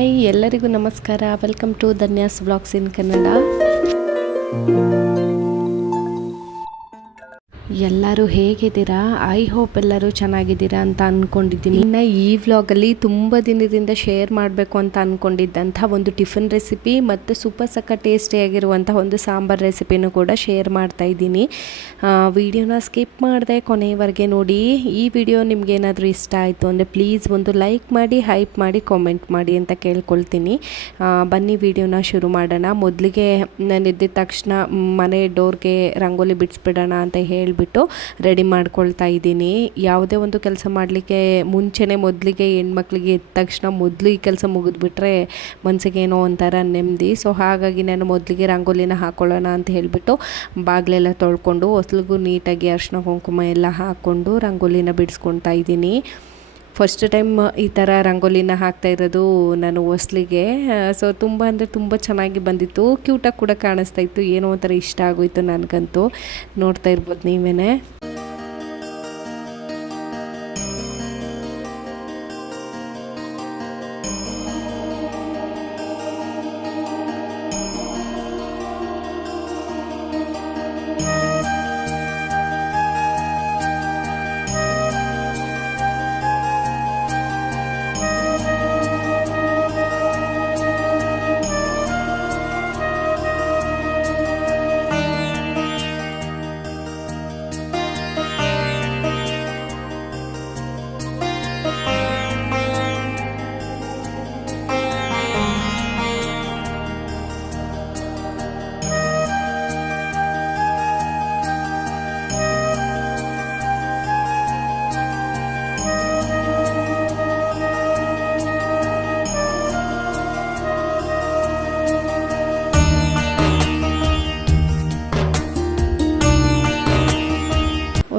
Hi ಎಲ್ಲರಿಗೂ ನಮಸ್ಕಾರ. Welcome to Dhanya's vlogs in Kannada. ಎಲ್ಲರೂ ಹೇಗಿದ್ದೀರಾ? ಐ ಹೋಪ್ ಎಲ್ಲರೂ ಚೆನ್ನಾಗಿದ್ದೀರಾ ಅಂತ ಅಂದ್ಕೊಂಡಿದ್ದೀನಿ. ಇನ್ನು ಈ ವ್ಲಾಗಲ್ಲಿ ತುಂಬ ದಿನದಿಂದ ಶೇರ್ ಮಾಡಬೇಕು ಅಂತ ಅಂದ್ಕೊಂಡಿದ್ದಂಥ ಒಂದು ಟಿಫನ್ ರೆಸಿಪಿ ಮತ್ತು ಸೂಪರ್ ಸಕ್ಕ ಟೇಸ್ಟಿಯಾಗಿರುವಂಥ ಒಂದು ಸಾಂಬಾರ್ ರೆಸಿಪಿನೂ ಕೂಡ ಶೇರ್ ಮಾಡ್ತಾ ಇದ್ದೀನಿ. ವಿಡಿಯೋನ ಸ್ಕಿಪ್ ಮಾಡಿದೆ ಕೊನೆಯವರೆಗೆ ನೋಡಿ. ಈ ವಿಡಿಯೋ ನಿಮಗೇನಾದರೂ ಇಷ್ಟ ಆಯಿತು ಅಂದರೆ ಪ್ಲೀಸ್ ಒಂದು ಲೈಕ್ ಮಾಡಿ, ಹೈಪ್ ಮಾಡಿ, ಕಾಮೆಂಟ್ ಮಾಡಿ ಅಂತ ಕೇಳ್ಕೊಳ್ತೀನಿ. ಬನ್ನಿ ವಿಡಿಯೋನ ಶುರು ಮಾಡೋಣ. ಮೊದಲಿಗೆ ನಾನು ಎದ್ದಿದ ತಕ್ಷಣ ಮನೆ ಡೋರ್ಗೆ ರಂಗೋಲಿ ಬಿಡಿಸ್ಬಿಡೋಣ ಅಂತ ಹೇಳಿಬಿಟ್ಟು ರೆಡಿ ಮಾಡ್ಕೊಳ್ತಾ ಇದ್ದೀನಿ. ಯಾವುದೇ ಒಂದು ಕೆಲಸ ಮಾಡಲಿಕ್ಕೆ ಮುಂಚೆನೇ ಮೊದಲಿಗೆ ಹೆಣ್ಮಕ್ಳಿಗೆ ಎದ್ದ ತಕ್ಷಣ ಮೊದಲು ಈ ಕೆಲಸ ಮುಗಿದ್ಬಿಟ್ರೆ ಮನಸ್ಸಿಗೆ ಏನೋ ಒಂಥರ ನೆಮ್ಮದಿ. ಸೊ ಹಾಗಾಗಿ ನಾನು ಮೊದಲಿಗೆ ರಂಗೋಲಿನ ಹಾಕ್ಕೊಳ್ಳೋಣ ಅಂತ ಹೇಳಿಬಿಟ್ಟು ಬಾಗಿಲೆಲ್ಲ ತೊಳ್ಕೊಂಡು ಹೊಸ್ಲಿಗೂ ನೀಟಾಗಿ ಅರಿಶಿನ ಕುಂಕುಮ ಎಲ್ಲ ಹಾಕ್ಕೊಂಡು ರಂಗೋಲಿನ ಬಿಡಿಸ್ಕೊಳ್ತಾ ಇದ್ದೀನಿ. ಫಸ್ಟ್ ಟೈಮ್ ಈ ಥರ ರಂಗೋಲಿನ ಹಾಕ್ತಾ ಇರೋದು ನಾನು ಹೊಸ್ಲಿಗೆ. ಸೊ ತುಂಬ ಅಂದರೆ ತುಂಬ ಚೆನ್ನಾಗಿ ಬಂದಿತ್ತು, ಕ್ಯೂಟಾಗಿ ಕೂಡ ಕಾಣಿಸ್ತಾ ಇತ್ತು. ಏನೋ ಒಂಥರ ಇಷ್ಟ ಆಗೋಯ್ತು ನನಗಂತೂ. ನೋಡ್ತಾ ಇರ್ಬೋದು ನೀವೇ.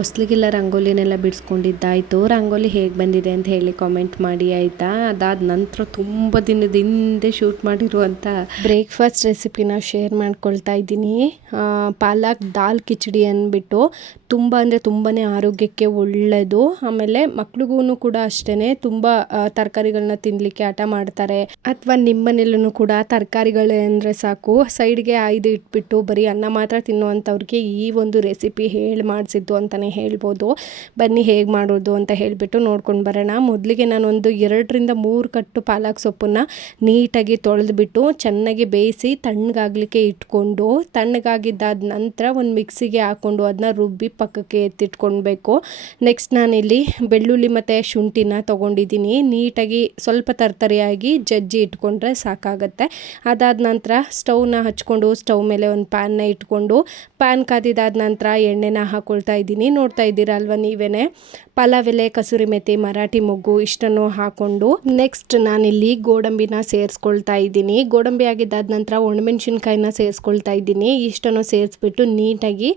ಹೊಸ್ಲಿಗೆಲ್ಲ ರಂಗೋಲಿನೆಲ್ಲ ಬಿಡಿಸ್ಕೊಂಡಿದ್ದಾಯಿತು. ರಂಗೋಲಿ ಹೇಗೆ ಬಂದಿದೆ ಅಂತ ಹೇಳಿ ಕಾಮೆಂಟ್ ಮಾಡಿ ಆಯಿತಾ. ಅದಾದ ನಂತರ ತುಂಬ ದಿನದ ಹಿಂದೆ ಶೂಟ್ ಮಾಡಿರುವಂಥ ಬ್ರೇಕ್ಫಾಸ್ಟ್ ರೆಸಿಪಿನ ಶೇರ್ ಮಾಡ್ಕೊಳ್ತಾ ಇದ್ದೀನಿ. ಪಾಲಕ್ ದಾಲ್ ಕಿಚಡಿ ಅಂದ್ಬಿಟ್ಟು ತುಂಬ ಅಂದರೆ ತುಂಬಾ ಆರೋಗ್ಯಕ್ಕೆ ಒಳ್ಳೆಯದು. ಆಮೇಲೆ ಮಕ್ಳಿಗೂ ಕೂಡ ಅಷ್ಟೇ ತುಂಬ ತರಕಾರಿಗಳನ್ನ ತಿನ್ನಲಿಕ್ಕೆ ಹಠ ಮಾಡ್ತಾರೆ. ಅಥವಾ ನಿಮ್ಮ ಮನೇಲೂ ಕೂಡ ತರಕಾರಿಗಳು ಅಂದರೆ ಸಾಕು ಸೈಡ್ಗೆ ಆಯ್ದು ಇಟ್ಬಿಟ್ಟು ಬರೀ ಅನ್ನ ಮಾತ್ರ ತಿನ್ನುವಂಥವ್ರಿಗೆ ಈ ಒಂದು ರೆಸಿಪಿ ಹೇಳಿ ಮಾಡಿಸಿದ್ದು ಅಂತಲೇ ಹೇಳ್ಬೋದು. ಬನ್ನಿ ಹೇಗೆ ಮಾಡೋದು ಅಂತ ಹೇಳಿಬಿಟ್ಟು ನೋಡ್ಕೊಂಡು ಬರೋಣ. ಮೊದಲಿಗೆ ನಾನೊಂದು 2-3 ಕಟ್ಟು ಪಾಲಕ್ ಸೊಪ್ಪನ್ನು ನೀಟಾಗಿ ತೊಳೆದ್ಬಿಟ್ಟು ಚೆನ್ನಾಗಿ ಬೇಯಿಸಿ ತಣ್ಣಗಾಗಲಿಕ್ಕೆ ಇಟ್ಕೊಂಡು, ತಣ್ಣಗಾಗಿದ್ದಾದ ನಂತರ ಒಂದು ಮಿಕ್ಸಿಗೆ ಹಾಕ್ಕೊಂಡು ಅದನ್ನ ರುಬ್ಬಿ ಪಕ್ಕಕ್ಕೆ ಎತ್ತಿಟ್ಕೊಳ್ಬೇಕು. ನೆಕ್ಸ್ಟ್ ನಾನಿಲ್ಲಿ ಬೆಳ್ಳುಳ್ಳಿ ಮತ್ತು ಶುಂಠಿನ ತೊಗೊಂಡಿದ್ದೀನಿ. ನೀಟಾಗಿ ಸ್ವಲ್ಪ ತರ್ತರಿಯಾಗಿ ಜಜ್ಜಿ ಇಟ್ಕೊಂಡ್ರೆ ಸಾಕಾಗತ್ತೆ. ಅದಾದ ನಂತರ ಸ್ಟವ್ನ ಹಚ್ಕೊಂಡು ಸ್ಟವ್ ಮೇಲೆ ಒಂದು ಪ್ಯಾನ್ನ ಇಟ್ಕೊಂಡು ಪ್ಯಾನ್ ಕಾದಿದ್ದಾದ ನಂತರ ಎಣ್ಣೆನ ಹಾಕ್ಕೊಳ್ತಾ ಇದ್ದೀನಿ. ನೋಡ್ತಾ ಇದ್ದೀರಾ ಅಲ್ವಾ ನೀವೇ. ಪಲಾವ್ ಎಲೆ, ಕಸೂರಿ ಮೆಥಿ, ಮರಾಠಿ ಮೊಗ್ಗು ಇಷ್ಟನ್ನು ಹಾಕ್ಕೊಂಡು ನೆಕ್ಸ್ಟ್ ನಾನಿಲ್ಲಿ ಗೋಡಂಬಿನ ಸೇರಿಸ್ಕೊಳ್ತಾ ಇದ್ದೀನಿ. ಗೋಡಂಬಿ ಆಗಿದ್ದಾದ ನಂತರ ಒಣಮೆಣ್ಸಿನ್ಕಾಯಿನ ಸೇರಿಸ್ಕೊಳ್ತಾ ಇದ್ದೀನಿ. ಇಷ್ಟನ್ನು ಸೇರಿಸ್ಬಿಟ್ಟು ನೀಟಾಗಿ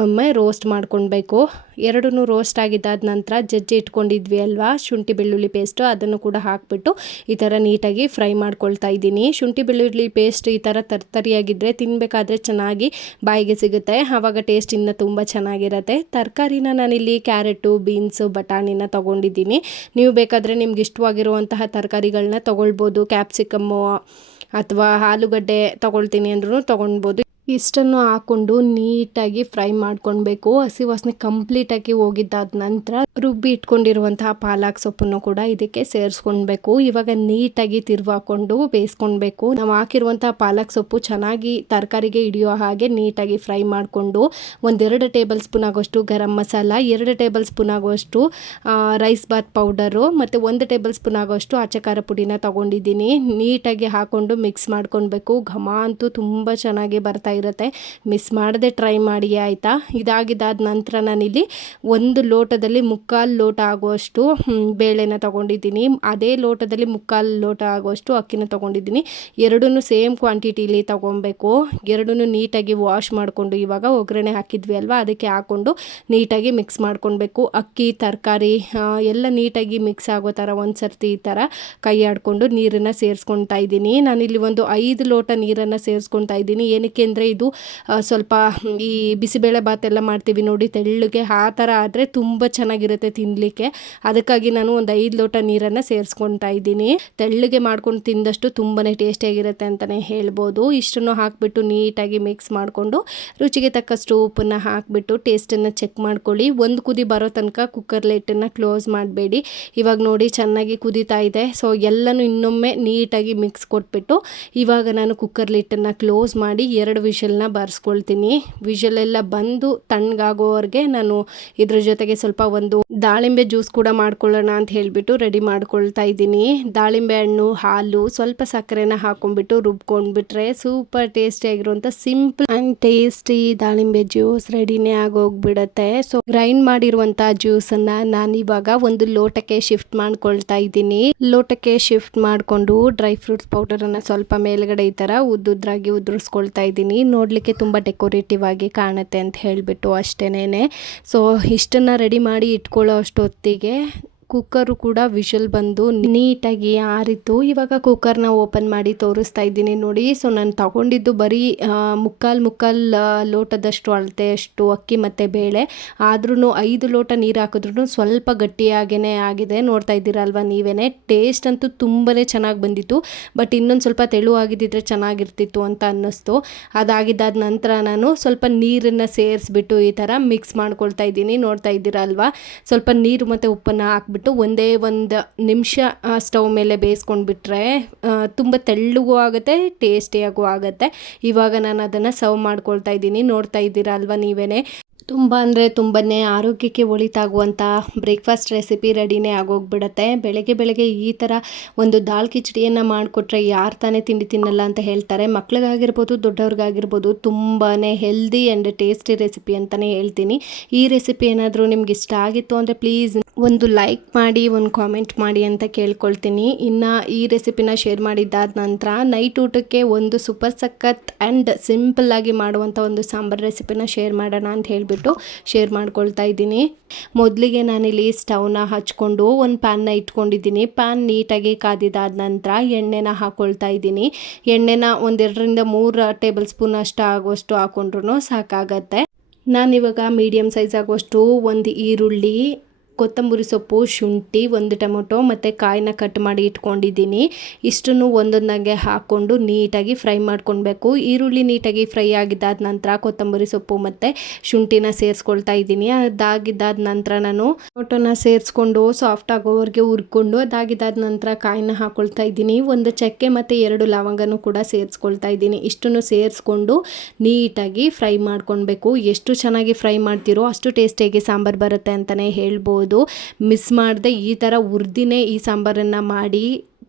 ಒಮ್ಮೆ ರೋಸ್ಟ್ ಮಾಡ್ಕೊಳ್ಬೇಕು. ಎರಡೂ ರೋಸ್ಟ್ ಆಗಿದ್ದಾದ ನಂತರ ಜಜ್ಜಿ ಇಟ್ಕೊಂಡಿದ್ವಿ ಅಲ್ವಾ ಶುಂಠಿ ಬೆಳ್ಳುಳ್ಳಿ ಪೇಸ್ಟು, ಅದನ್ನು ಕೂಡ ಹಾಕ್ಬಿಟ್ಟು ಈ ಥರ ನೀಟಾಗಿ ಫ್ರೈ ಮಾಡ್ಕೊಳ್ತಾ ಇದ್ದೀನಿ. ಶುಂಠಿ ಬೆಳ್ಳುಳ್ಳಿ ಪೇಸ್ಟ್ ಈ ಥರ ತರ್ತರಿಯಾಗಿದ್ದರೆ ತಿನ್ನಬೇಕಾದ್ರೆ ಚೆನ್ನಾಗಿ ಬಾಯಿಗೆ ಸಿಗುತ್ತೆ. ಆವಾಗ ಟೇಸ್ಟ್ ಇನ್ನೂ ತುಂಬ ಚೆನ್ನಾಗಿರುತ್ತೆ. ತರಕಾರಿನ ನಾನಿಲ್ಲಿ ಕ್ಯಾರೆಟು, ಬೀನ್ಸು, ಬಟಾಣಿನ ತೊಗೊಂಡಿದ್ದೀನಿ. ನೀವು ಬೇಕಾದರೆ ನಿಮ್ಗೆ ಇಷ್ಟವಾಗಿರುವಂತಹ ತರಕಾರಿಗಳನ್ನ ತೊಗೊಳ್ಬೋದು. ಕ್ಯಾಪ್ಸಿಕಮ್ಮು ಅಥವಾ ಆಲೂಗಡ್ಡೆ ತೊಗೊಳ್ತೀನಿ ಅಂದ್ರೂ ತೊಗೊಳ್ಬೋದು. ಇಷ್ಟನ್ನು ಹಾಕ್ಕೊಂಡು ನೀಟಾಗಿ ಫ್ರೈ ಮಾಡ್ಕೊಳ್ಬೇಕು. ಹಸಿ ವಾಸನೆ ಕಂಪ್ಲೀಟಾಗಿ ಹೋಗಿದ್ದಾದ ನಂತರ ರುಬ್ಬಿ ಇಟ್ಕೊಂಡಿರುವಂತಹ ಪಾಲಕ್ ಸೊಪ್ಪನ್ನು ಕೂಡ ಇದಕ್ಕೆ ಸೇರಿಸ್ಕೊಳ್ಬೇಕು. ಇವಾಗ ನೀಟಾಗಿ ತಿರ್ವಾಕೊಂಡು ಬೇಯಿಸ್ಕೊಳ್ಬೇಕು. ನಾವು ಹಾಕಿರುವಂತಹ ಪಾಲಕ್ ಸೊಪ್ಪು ಚೆನ್ನಾಗಿ ತರಕಾರಿಗೆ ಹಿಡಿಯೋ ಹಾಗೆ ನೀಟಾಗಿ ಫ್ರೈ ಮಾಡಿಕೊಂಡು 1-2 ಟೇಬಲ್ ಸ್ಪೂನ್ ಆಗೋಷ್ಟು ಗರಂ ಮಸಾಲ, 2 ಟೇಬಲ್ ಸ್ಪೂನ್ ಆಗೋಷ್ಟು ರೈಸ್ ಬಾತ್ ಪೌಡರು ಮತ್ತು 1 ಟೇಬಲ್ ಸ್ಪೂನ್ ಆಗೋಷ್ಟು ಅಚ್ಚ ಖಾರ ಪುಡಿನ ತೊಗೊಂಡಿದ್ದೀನಿ. ನೀಟಾಗಿ ಹಾಕ್ಕೊಂಡು ಮಿಕ್ಸ್ ಮಾಡ್ಕೊಳ್ಬೇಕು. ಘಮ ಅಂತೂ ತುಂಬ ಚೆನ್ನಾಗಿ ಬರ್ತಾ ಇರುತ್ತೆ. ಮಿಸ್ ಮಾಡದೆ ಟ್ರೈ ಮಾಡಿ ಆಯಿತಾ. ಇದಾಗಿದ್ದಾದ ನಂತರ ನಾನಿಲ್ಲಿ 1 ಲೋಟದಲ್ಲಿ 3/4 ಲೋಟ ಆಗುವಷ್ಟು ಬೇಳೆನ ತೊಗೊಂಡಿದ್ದೀನಿ. ಅದೇ ಲೋಟದಲ್ಲಿ 3/4 ಲೋಟ ಆಗುವಷ್ಟು ಅಕ್ಕಿನ ತೊಗೊಂಡಿದ್ದೀನಿ. ಎರಡೂ ಸೇಮ್ ಕ್ವಾಂಟಿಟಿಲಿ ತೊಗೊಬೇಕು. ಎರಡೂ ನೀಟಾಗಿ ವಾಶ್ ಮಾಡಿಕೊಂಡು ಇವಾಗ ಒಗ್ಗರಣೆ ಹಾಕಿದ್ವಿ ಅಲ್ವಾ ಅದಕ್ಕೆ ಹಾಕ್ಕೊಂಡು ನೀಟಾಗಿ ಮಿಕ್ಸ್ ಮಾಡ್ಕೊಳ್ಬೇಕು. ಅಕ್ಕಿ ತರಕಾರಿ ಎಲ್ಲ ನೀಟಾಗಿ ಮಿಕ್ಸ್ ಆಗೋ ಥರ ಒಂದು ಸರ್ತಿ ಈ ಥರ ಕೈ ಆಡಿಕೊಂಡು ನೀರನ್ನು ಸೇರಿಸ್ಕೊಳ್ತಾ ಇದ್ದೀನಿ. ನಾನಿಲ್ಲಿ ಒಂದು 5 ಲೋಟ ನೀರನ್ನು ಸೇರಿಸ್ಕೊಳ್ತಾ ಇದ್ದೀನಿ. ಏನಕ್ಕೆ ಅಂದರೆ ಇದು ಸ್ವಲ್ಪ ಈ ಬಿಸಿಬೇಳೆ ಬಾತೆಲ್ಲ ಮಾಡ್ತೀವಿ ನೋಡಿ ತೆಳ್ಳಗೆ, ಆ ಥರ ಆದರೆ ತುಂಬ ಚೆನ್ನಾಗಿರುತ್ತೆ ತಿನ್ನಲಿಕ್ಕೆ. ಅದಕ್ಕಾಗಿ ನಾನು ಒಂದು 5 ಲೋಟ ನೀರನ್ನು ಸೇರಿಸ್ಕೊತಾ ಇದ್ದೀನಿ. ತೆಳ್ಳಗೆ ಮಾಡ್ಕೊಂಡು ತಿಂದಷ್ಟು ತುಂಬಾ ಟೇಸ್ಟಿಯಾಗಿರುತ್ತೆ ಅಂತಲೇ ಹೇಳ್ಬೋದು. ಇಷ್ಟನ್ನು ಹಾಕಿಬಿಟ್ಟು ನೀಟಾಗಿ ಮಿಕ್ಸ್ ಮಾಡಿಕೊಂಡು ರುಚಿಗೆ ತಕ್ಕಷ್ಟು ಉಪ್ಪನ್ನು ಹಾಕಿಬಿಟ್ಟು ಟೇಸ್ಟನ್ನು ಚೆಕ್ ಮಾಡ್ಕೊಳ್ಳಿ. ಒಂದು ಕುದಿ ಬರೋ ತನಕ ಕುಕ್ಕರ್ ಲಿಟ್ಟನ್ನು ಕ್ಲೋಸ್ ಮಾಡಬೇಡಿ. ಇವಾಗ ನೋಡಿ ಚೆನ್ನಾಗಿ ಕುದೀತಾ ಇದೆ. ಸೊ ಎಲ್ಲನೂ ಇನ್ನೊಮ್ಮೆ ನೀಟಾಗಿ ಮಿಕ್ಸ್ ಕೊಟ್ಬಿಟ್ಟು ಇವಾಗ ನಾನು ಕುಕ್ಕರ್ ಲಿಟ್ಟನ್ನು ಕ್ಲೋಸ್ ಮಾಡಿ 2 ವಿಷಲ್ನ ಬಾರಿಸ್ಕೊಳ್ತೀನಿ. ವಿಷಲೆಲ್ಲ ಬಂದು ತಣ್ಣಗಾಗೋವರೆಗೆ ನಾನು ಇದ್ರ ಜೊತೆಗೆ ಸ್ವಲ್ಪ ಒಂದು ದಾಳಿಂಬೆ ಜ್ಯೂಸ್ ಕೂಡ ಮಾಡ್ಕೊಳ್ಳೋಣ ಅಂತ ಹೇಳಿಬಿಟ್ಟು ರೆಡಿ ಮಾಡ್ಕೊಳ್ತಾ ಇದ್ದೀನಿ. ದಾಳಿಂಬೆ ಹಣ್ಣು, ಹಾಲು, ಸ್ವಲ್ಪ ಸಕ್ಕರೆನ ಹಾಕೊಂಡ್ಬಿಟ್ಟು ರುಬ್ಕೊಂಡ್ಬಿಟ್ರೆ ಸೂಪರ್ ಟೇಸ್ಟಿಯಾಗಿರುವಂಥ ಸಿಂಪಲ್ ಆ್ಯಂಡ್ ಟೇಸ್ಟಿ ದಾಳಿಂಬೆ ಜ್ಯೂಸ್ ರೆಡಿನೇ ಆಗೋಗ್ಬಿಡುತ್ತೆ. ಸೊ ಗ್ರೈಂಡ್ ಮಾಡಿರುವಂಥ ಜ್ಯೂಸನ್ನು ನಾನಿವಾಗ ಒಂದು ಲೋಟಕ್ಕೆ ಶಿಫ್ಟ್ ಮಾಡ್ಕೊಳ್ತಾ ಇದ್ದೀನಿ. ಲೋಟಕ್ಕೆ ಶಿಫ್ಟ್ ಮಾಡಿಕೊಂಡು ಡ್ರೈ ಫ್ರೂಟ್ಸ್ ಪೌಡರನ್ನು ಸ್ವಲ್ಪ ಮೇಲ್ಗಡೆ ಈ ಥರ ಉದ್ದುದ್ರಾಗಿ ಉದುರಿಸ್ಕೊಳ್ತಾ ಇದ್ದೀನಿ. ನೋಡಲಿಕ್ಕೆ ತುಂಬ ಡೆಕೋರೇಟಿವ್ ಆಗಿ ಕಾಣುತ್ತೆ ಅಂತ ಹೇಳಿಬಿಟ್ಟು ಅಷ್ಟೇನೆ. ಸೊ ಇಷ್ಟನ್ನು ರೆಡಿ ಮಾಡಿ ಇಟ್ಕೊಳ್ಳೋ ಅಷ್ಟೊತ್ತಿಗೆ ಕುಕ್ಕರು ಕೂಡ ವಿಷಲ್ ಬಂದು ನೀಟಾಗಿ ಆರಿತು. ಇವಾಗ ಕುಕ್ಕರ್ನ ಓಪನ್ ಮಾಡಿ ತೋರಿಸ್ತಾ ಇದ್ದೀನಿ ನೋಡಿ. ಸೊ ನಾನು ತಗೊಂಡಿದ್ದು ಬರೀ ಮುಕ್ಕಾಲು ಲೋಟದಷ್ಟು ಅಳತೆಯಷ್ಟು ಅಕ್ಕಿ ಮತ್ತು ಬೇಳೆ. ಆದ್ರೂ 5 ಲೋಟ ನೀರು ಹಾಕಿದ್ರೂ ಸ್ವಲ್ಪ ಗಟ್ಟಿಯಾಗೇ ಆಗಿದೆ. ನೋಡ್ತಾ ಇದ್ದೀರಲ್ವ ನೀವೇ. ಟೇಸ್ಟ್ ಅಂತೂ ತುಂಬಾ ಚೆನ್ನಾಗಿ ಬಂದಿತ್ತು. ಬಟ್ ಇನ್ನೊಂದು ಸ್ವಲ್ಪ ತೆಳುವಾಗಿದ್ದಿದ್ರೆ ಚೆನ್ನಾಗಿರ್ತಿತ್ತು ಅಂತ ಅನ್ನಿಸ್ತು. ಅದಾಗಿದ್ದಾದ ನಂತರ ನಾನು ಸ್ವಲ್ಪ ನೀರನ್ನು ಸೇರಿಸ್ಬಿಟ್ಟು ಈ ಥರ ಮಿಕ್ಸ್ ಮಾಡ್ಕೊಳ್ತಾ ಇದ್ದೀನಿ. ನೋಡ್ತಾ ಇದ್ದೀರಲ್ವ, ಸ್ವಲ್ಪ ನೀರು ಮತ್ತು ಉಪ್ಪನ್ನು ಹಾಕ್ಬಿಟ್ಟು ಒಂದೇ ಒಂದು ನಿಮಿಷ ಸ್ಟವ್ ಮೇಲೆ ಬೇಯಿಸ್ಕೊಂಡ್ಬಿಟ್ರೆ ತುಂಬ ತೆಳ್ಳಗೂ ಆಗುತ್ತೆ, ಟೇಸ್ಟಿಯಾಗೂ ಆಗುತ್ತೆ. ಇವಾಗ ನಾನು ಅದನ್ನು ಸರ್ವ್ ಮಾಡ್ಕೊಳ್ತಾ ಇದ್ದೀನಿ. ನೋಡ್ತಾ ಇದ್ದೀರಾ ಅಲ್ವಾ ನೀವೇ. ತುಂಬ ಅಂದರೆ ತುಂಬಾ ಆರೋಗ್ಯಕ್ಕೆ ಒಳಿತಾಗುವಂಥ ಬ್ರೇಕ್ಫಾಸ್ಟ್ ರೆಸಿಪಿ ರೆಡಿನೇ ಆಗೋಗ್ಬಿಡುತ್ತೆ. ಬೆಳಗ್ಗೆ ಈ ಥರ ಒಂದು ದಾಲ್ ಕಿಚಡಿಯನ್ನು ಮಾಡಿಕೊಟ್ರೆ ಯಾರು ತಾನೇ ತಿಂಡಿ ತಿನ್ನಲ್ಲ ಅಂತ ಹೇಳ್ತಾರೆ. ಮಕ್ಳಿಗಾಗಿರ್ಬೋದು, ದೊಡ್ಡವ್ರಿಗಾಗಿರ್ಬೋದು ತುಂಬಾ ಹೆಲ್ದಿ ಆ್ಯಂಡ್ ಟೇಸ್ಟಿ ರೆಸಿಪಿ ಅಂತಲೇ ಹೇಳ್ತೀನಿ. ಈ ರೆಸಿಪಿ ಏನಾದರೂ ನಿಮ್ಗೆ ಇಷ್ಟ ಆಗಿತ್ತು ಅಂದರೆ ಪ್ಲೀಸ್ ಒಂದು ಲೈಕ್ ಮಾಡಿ, ಒಂದು ಕಾಮೆಂಟ್ ಮಾಡಿ ಅಂತ ಕೇಳ್ಕೊಳ್ತೀನಿ. ಇನ್ನು ಈ ರೆಸಿಪಿನ ಶೇರ್ ಮಾಡಿದ್ದಾದ ನಂತರ ನೈಟ್ ಊಟಕ್ಕೆ ಒಂದು ಸೂಪರ್ ಸಖತ್ ಆ್ಯಂಡ್ ಸಿಂಪಲ್ಲಾಗಿ ಮಾಡುವಂಥ ಒಂದು ಸಾಂಬಾರು ರೆಸಿಪಿನ ಶೇರ್ ಮಾಡೋಣ ಅಂತ ಹೇಳಿಬಿಟ್ಟು ಶೇರ್ ಮಾಡ್ಕೊಳ್ತಾ ಇದ್ದೀನಿ. ಮೊದಲಿಗೆ ನಾನಿಲ್ಲಿ ಸ್ಟವ್ನ ಹಚ್ಕೊಂಡು ಒಂದು ಪ್ಯಾನ್ನ ಇಟ್ಕೊಂಡಿದ್ದೀನಿ. ಪ್ಯಾನ್ ನೀಟಾಗಿ ಕಾದಿದ್ದಾದ ನಂತರ ಎಣ್ಣೆನ ಹಾಕ್ಕೊಳ್ತಾ ಇದ್ದೀನಿ. ಎಣ್ಣೆನ 1-2-3 ಟೇಬಲ್ ಸ್ಪೂನ್ ಅಷ್ಟು ಆಗುವಷ್ಟು ಹಾಕ್ಕೊಂಡ್ರೂ ಸಾಕಾಗತ್ತೆ. ನಾನಿವಾಗ ಮೀಡಿಯಮ್ ಸೈಜ್ ಆಗುವಷ್ಟು ಒಂದು ಈರುಳ್ಳಿ, ಕೊತ್ತಂಬರಿ ಸೊಪ್ಪು, ಶುಂಠಿ, 1 ಟೊಮೊಟೊ ಮತ್ತು ಕಾಯಿನ ಕಟ್ ಮಾಡಿ ಇಟ್ಕೊಂಡಿದ್ದೀನಿ. ಇಷ್ಟನ್ನು ಒಂದೊಂದಾಗೆ ಹಾಕ್ಕೊಂಡು ನೀಟಾಗಿ ಫ್ರೈ ಮಾಡ್ಕೊಳ್ಬೇಕು. ಈರುಳ್ಳಿ ನೀಟಾಗಿ ಫ್ರೈ ಆಗಿದ್ದಾದ ನಂತರ ಕೊತ್ತಂಬರಿ ಸೊಪ್ಪು ಮತ್ತು ಶುಂಠಿನ ಸೇರಿಸ್ಕೊಳ್ತಾ ಇದ್ದೀನಿ. ಅದಾಗಿದ್ದಾದ ನಂತರ ನಾನು ಟೊಮೊಟೊನ ಸೇರಿಸ್ಕೊಂಡು ಸಾಫ್ಟ್ ಆಗೋವರೆಗೆ ಹುರ್ಕೊಂಡು ಅದಾಗಿದ್ದಾದ ನಂತರ ಕಾಯಿನ ಹಾಕ್ಕೊಳ್ತಾ ಇದ್ದೀನಿ. 1 ಚಕ್ಕೆ ಮತ್ತು 2 ಲವಂಗನೂ ಕೂಡ ಸೇರಿಸ್ಕೊಳ್ತಾ ಇದ್ದೀನಿ. ಇಷ್ಟನ್ನು ಸೇರಿಸ್ಕೊಂಡು ನೀಟಾಗಿ ಫ್ರೈ ಮಾಡ್ಕೊಳ್ಬೇಕು. ಎಷ್ಟು ಚೆನ್ನಾಗಿ ಫ್ರೈ ಮಾಡ್ತೀರೋ ಅಷ್ಟು ಟೇಸ್ಟಿಯಾಗಿ ಸಾಂಬಾರು ಬರುತ್ತೆ ಅಂತಲೇ ಹೇಳ್ಬೋದು. ಮಿಸ್ ಮಾಡದೆ ಈ ಥರ ಹುರಿದಿನೇ ಈ ಸಾಂಬಾರನ್ನು ಮಾಡಿ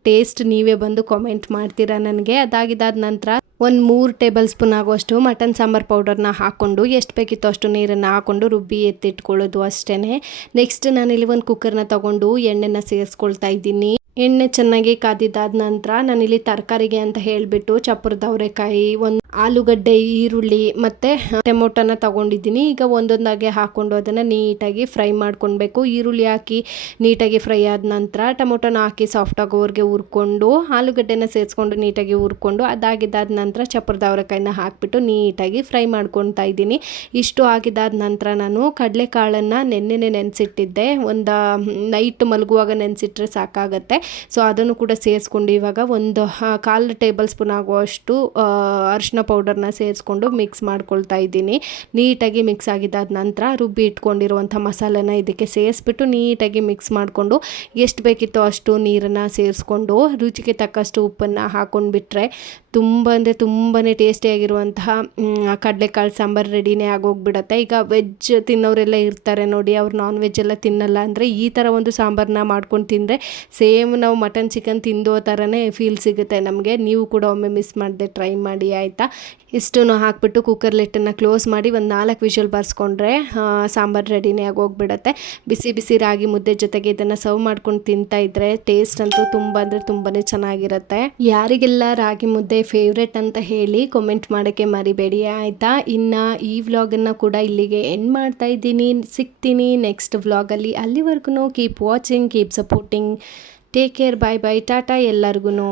ಟೇಸ್ಟ್ ನೀವೇ ಬಂದು ಕಾಮೆಂಟ್ ಮಾಡ್ತೀರಾ ನನಗೆ. ಅದಾಗಿದ್ದಾದ ನಂತರ 3 ಟೇಬಲ್ ಸ್ಪೂನ್ ಆಗುವಷ್ಟು ಮಟನ್ ಸಾಂಬಾರು ಪೌಡರ್ನ ಹಾಕ್ಕೊಂಡು ಎಷ್ಟು ಬೇಕಿತ್ತು ಅಷ್ಟು ನೀರನ್ನು ಹಾಕ್ಕೊಂಡು ರುಬ್ಬಿ ಎತ್ತಿಟ್ಕೊಳ್ಳೋದು ಅಷ್ಟೇ. ನೆಕ್ಸ್ಟ್ ನಾನಿಲ್ಲಿ ಒಂದು ಕುಕ್ಕರ್ನ ತಗೊಂಡು ಎಣ್ಣೆನ ಸೇರಿಸ್ಕೊಳ್ತಾ ಇದ್ದೀನಿ. ಎಣ್ಣೆ ಚೆನ್ನಾಗಿ ಕಾದಿದ್ದಾದ ನಂತರ ನಾನಿಲ್ಲಿ ತರಕಾರಿಗೆ ಅಂತ ಹೇಳಿಬಿಟ್ಟು ಚಪ್ಪರದ ಅವರೆಕಾಯಿ, ಒಂದು ಆಲೂಗಡ್ಡೆ, ಈರುಳ್ಳಿ ಮತ್ತು ಟೊಮೊಟೊನ ತಗೊಂಡಿದ್ದೀನಿ. ಈಗ ಒಂದೊಂದಾಗೆ ಹಾಕ್ಕೊಂಡು ಅದನ್ನು ನೀಟಾಗಿ ಫ್ರೈ ಮಾಡ್ಕೊಳ್ಬೇಕು. ಈರುಳ್ಳಿ ಹಾಕಿ ನೀಟಾಗಿ ಫ್ರೈ ಆದ ನಂತರ ಟೊಮೊಟೊನ ಹಾಕಿ ಸಾಫ್ಟ್ ಆಗೋವರೆಗೆ ಹುರ್ಕೊಂಡು ಆಲೂಗಡ್ಡೆನ ಸೇರಿಸ್ಕೊಂಡು ನೀಟಾಗಿ ಹುರ್ಕೊಂಡು ಅದಾಗಿದ್ದಾದ ನಂತರ ಚಪ್ಪರದ ಅವರೆಕಾಯಿನ ಹಾಕಿಬಿಟ್ಟು ನೀಟಾಗಿ ಫ್ರೈ ಮಾಡ್ಕೊಳ್ತಾ ಇದ್ದೀನಿ. ಇಷ್ಟು ಆಗಿದ್ದಾದ ನಂತರ ನಾನು ಕಡಲೆಕಾಳನ್ನು ನೆನೆಸಿಟ್ಟಿದ್ದೆ. ಒಂದು ನೈಟ್ ಮಲಗುವಾಗ ನೆನೆಸಿಟ್ರೆ ಸಾಕಾಗತ್ತೆ. ಸೊ ಅದನ್ನು ಕೂಡ ಸೇರಿಸ್ಕೊಂಡು ಇವಾಗ ಒಂದು 1/4 ಟೇಬಲ್ ಸ್ಪೂನ್ ಆಗುವಷ್ಟು ಅರಿಶಿನ ಪೌಡರ್ನ ಸೇರಿಸ್ಕೊಂಡು ಮಿಕ್ಸ್ ಮಾಡ್ಕೊಳ್ತಾ ಇದ್ದೀನಿ. ನೀಟಾಗಿ ಮಿಕ್ಸ್ ಆಗಿದ್ದಾದ ನಂತರ ರುಬ್ಬಿ ಇಟ್ಕೊಂಡಿರುವಂಥ ಮಸಾಲೆನ ಇದಕ್ಕೆ ಸೇರಿಸ್ಬಿಟ್ಟು ನೀಟಾಗಿ ಮಿಕ್ಸ್ ಮಾಡಿಕೊಂಡು ಎಷ್ಟು ಬೇಕಿತ್ತೋ ಅಷ್ಟು ನೀರನ್ನು ಸೇರಿಸ್ಕೊಂಡು ರುಚಿಗೆ ತಕ್ಕಷ್ಟು ಉಪ್ಪನ್ನು ಹಾಕ್ಕೊಂಡ್ಬಿಟ್ರೆ ತುಂಬ ಅಂದರೆ ತುಂಬಾ ಟೇಸ್ಟಿಯಾಗಿರುವಂತಹ ಕಡಲೆಕಾಳು ಸಾಂಬಾರು ರೆಡಿನೇ ಆಗೋಗ್ಬಿಡುತ್ತೆ. ಈಗ ವೆಜ್ ತಿನ್ನೋರೆಲ್ಲ ಇರ್ತಾರೆ ನೋಡಿ, ಅವ್ರು ನಾನ್ ವೆಜ್ ಎಲ್ಲ ತಿನ್ನಲ್ಲ ಅಂದರೆ ಈ ಥರ ಒಂದು ಸಾಂಬಾರನ್ನ ಮಾಡ್ಕೊಂಡು ತಿಂದರೆ ಸೇಮ್ ನಾವು ಮಟನ್ ಚಿಕನ್ ತಿಂದೋ ಥರನೇ ಫೀಲ್ ಸಿಗುತ್ತೆ ನಮಗೆ. ನೀವು ಕೂಡ ಒಮ್ಮೆ ಮಿಸ್ ಮಾಡದೆ ಟ್ರೈ ಮಾಡಿ ಆಯಿತಾ. ಇಷ್ಟನ್ನು ಹಾಕ್ಬಿಟ್ಟು ಕುಕ್ಕರ್ ಲಿಟ್ಟನ್ನು ಕ್ಲೋಸ್ ಮಾಡಿ ಒಂದು 4 ವಿಷಲ್ ಬರ್ಸ್ಕೊಂಡ್ರೆ ಸಾಂಬಾರು ರೆಡಿನೇ ಆಗೋಗ್ಬಿಡುತ್ತೆ. ಬಿಸಿ ಬಿಸಿ ರಾಗಿ ಮುದ್ದೆ ಜೊತೆಗೆ ಇದನ್ನು ಸರ್ವ್ ಮಾಡ್ಕೊಂಡು ತಿಂತಾ ಇದ್ದರೆ ಟೇಸ್ಟ್ ಅಂತೂ ತುಂಬ ಅಂದರೆ ತುಂಬಾ ಚೆನ್ನಾಗಿರುತ್ತೆ. ಯಾರಿಗೆಲ್ಲ ರಾಗಿ ಮುದ್ದೆ ಫೇವ್ರೆಟ್ ಅಂತ ಹೇಳಿ ಕಾಮೆಂಟ್ ಮಾಡೋಕ್ಕೆ ಮರಿಬೇಡಿ ಆಯಿತಾ. ಇನ್ನು ಈ ವ್ಲಾಗನ್ನು ಕೂಡ ಇಲ್ಲಿಗೆ ಎಂಡ್ ಮಾಡ್ತಾ ಇದ್ದೀನಿ. ಸಿಗ್ತೀನಿ ನೆಕ್ಸ್ಟ್ ವ್ಲಾಗಲ್ಲಿ. ಅಲ್ಲಿವರೆಗೂ keep watching, keep supporting. Take care, bye bye, tata ಎಲ್ಲರಿಗೂ.